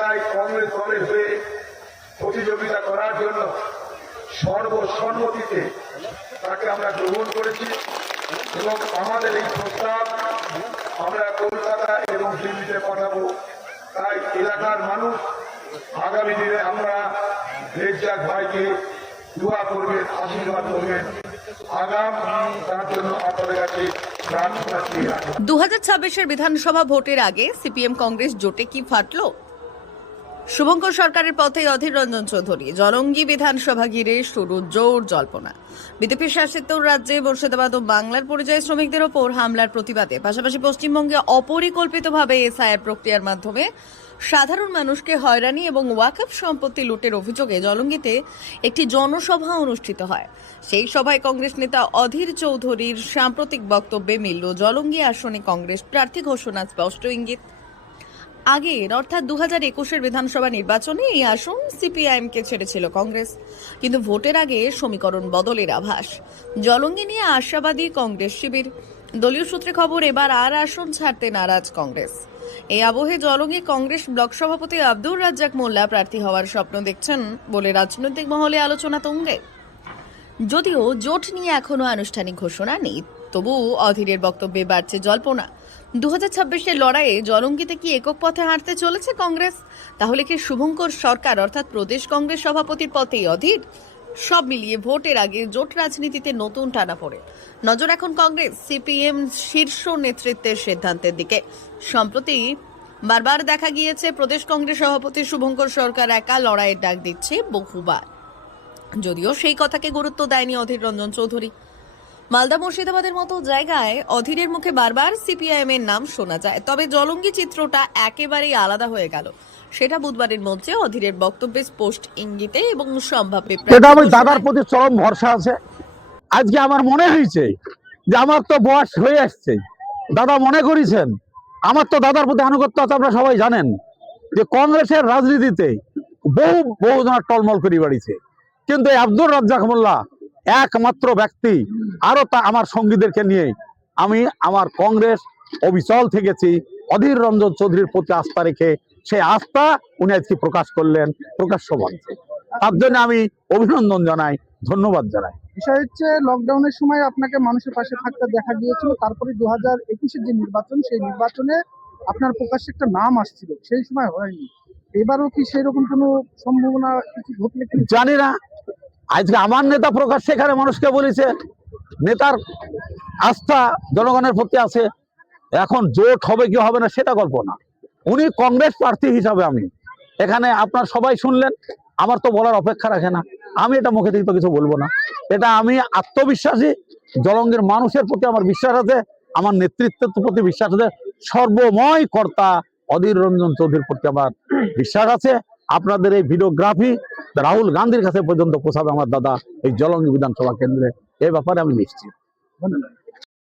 এলাকায় কংগ্রেস দলের হয়ে প্রতিযোগিতা করার জন্য সর্বসম্মতিতে তাকে আমরা গ্রহণ করেছি এবং আমাদের এই প্রস্তাব আমরা কলকাতা এবং দিল্লিতে পাঠাবো। তাই এলাকার মানুষ আগামী দিনে আমরা রেজ্জাক ভাইকে দোয়া করবেন, আশীর্বাদ করবেন। আগাম তার জন্য আপনাদের কাছে প্রার্থনা চেয়ে রাখবেন। 2026-এর বিধানসভা ভোটের আগে সিপিএম কংগ্রেস জোটে কি ফাটলো? শুভঙ্কর সরকারের পথে অধীর রঞ্জন চৌধুরী। জলঙ্গি বিধানসভা ঘিরে শুরু জোর জল্পনা। বিজেপি শাসিত রাজ্যে মুর্শিদাবাদ ও বাংলার পরিযায়ী শ্রমিকদের ওপর হামলার প্রতিবাদে পাশাপাশি পশ্চিমবঙ্গে অপরিকল্পিতভাবে এসআইআর প্রক্রিয়ার মাধ্যমে সাধারণ মানুষকে হয়রানি এবং ওয়াকফ সম্পত্তি লুটের অভিযোগে জলঙ্গিতে একটি জনসভা অনুষ্ঠিত হয়। সেই সভায় কংগ্রেস নেতা অধীর চৌধুরীর সাম্প্রতিক বক্তব্যে মিলল জলঙ্গি আসনে কংগ্রেস প্রার্থী ঘোষণার স্পষ্ট ইঙ্গিত। আগের অর্থাৎ 2021-এর বিধানসভা নির্বাচনে এই আসন সিপিআইএমকে ছেড়েছিল কংগ্রেস, কিন্তু ভোটের আগে সমীকরণ বদলের আভাস। জলঙ্গি নিয়ে আশাবাদী কংগ্রেস শিবির। দলীয় সূত্রে খবর, এবার আর আসন ছাড়তে নারাজ কংগ্রেস। এই আবহে জলঙ্গি কংগ্রেস ব্লক সভাপতি আব্দুর রাজ্জাক মোল্লা প্রার্থী হওয়ার স্বপ্ন দেখছেন বলে রাজনৈতিক মহলে আলোচনা তুঙ্গে। যদিও জোট নিয়ে এখনো আনুষ্ঠানিক ঘোষণা নেই, তবু অধীরের বক্তব্যে বাড়ছে জল্পনা। 2026-এর লড়াইয়ে জলঙ্গিতে কি একক পথে হাঁটতে চলেছে কংগ্রেস? তাহলে কি শুভঙ্কর সরকার অর্থাৎ প্রদেশ কংগ্রেস সভাপতির পথেই অধীর? সব মিলিয়ে ভোটের আগে জোট রাজনীতিতে নতুন টানাপোড়ে। নজর এখন কংগ্রেস সিপিএম শীর্ষ নেতৃত্বের সিদ্ধান্তের দিকে। সম্প্রতি বারবার দেখা গিয়েছে প্রদেশ কংগ্রেস সভাপতি শুভঙ্কর সরকার একা লড়াইয়ের ডাক দিচ্ছে বহুবার, যদিও সেই কথাকে গুরুত্ব দেয়নি অধীর রঞ্জন চৌধুরী। মালদা মুর্শিদাবাদের মতো জায়গায় অধীরের মুখে বারবার সিপিআইএম এর নাম শোনা যায়, তবে জলঙ্গি চিত্রটা একেবারেই আলাদা হয়ে গেল। সেটা বুধবারের মধ্যে অধীরের বক্তব্যে স্পষ্ট ইঙ্গিতে এবং সম্ভাব্য দাদার প্রতি চরম ভরসা আছে। আজকে আমার মনে হয়েছে যে আমার তো বয়স হয়ে আসছে, দাদা মনে করেছেন আমার তো দাদার প্রতি আনুগত্য আছে। আপনারা সবাই জানেন যে কংগ্রেসের রাজনীতিতে বহু জনের টলমল করে বাড়িছে, কিন্তু আব্দুর রাজ্জাক মোল্লা একমাত্র ব্যক্তি। আরো তা আমার সঙ্গীদেরকে নিয়ে আমি আমার কংগ্রেস অবিচল থেকেছি। অধীর রঞ্জন চৌধুরীর প্রতি আস্থা রেখে সেই আস্থা উনি আজকে প্রকাশ করলেন প্রকাশ্য মঞ্চে। তার জন্য আমি অভিনন্দন জানাই, ধন্যবাদ জানাই। বিষয় হচ্ছে লকডাউনের সময় আপনাকে মানুষের পাশে থাকতে দেখা গিয়েছিল, তারপরে 2021-এর যে নির্বাচন, সেই নির্বাচনে আপনার প্রকাশ্যে একটা নাম আসছিল, সেই সময় হয়নি। এবারও কি সেরকম কোনো সম্ভাবনা কিছু ঘটলে? জানি না। আজকে আমার নেতা প্রকাশ সেখানে মানুষকে বলেছে, নেতার আস্থা জনগণের প্রতি আছে। এখন জোট হবে কি হবে না সেটা গল্প না। উনি কংগ্রেস প্রার্থী হিসাবে আমি এখানে, আপনার সবাই শুনলেন, আমার তো বলার অপেক্ষা রাখে না। আমি এটা মুখে থেকে তো কিছু বলবো না। এটা আমি আত্মবিশ্বাসী, জলঙ্গির মানুষের প্রতি আমার বিশ্বাস আছে, আমার নেতৃত্বের প্রতি বিশ্বাস আছে, সর্বময় কর্তা অধীর রঞ্জন চৌধুরীর প্রতি আমার বিশ্বাস আছে। আপনাদের এই ভিডিওগ্রাফি রাহুল গান্ধীর কাছে পর্যন্ত পৌঁছাবে আমার দাদা এই জলঙ্গি বিধানসভা কেন্দ্রে, এই ব্যাপারে আমি নিশ্চিত। ধন্যবাদ।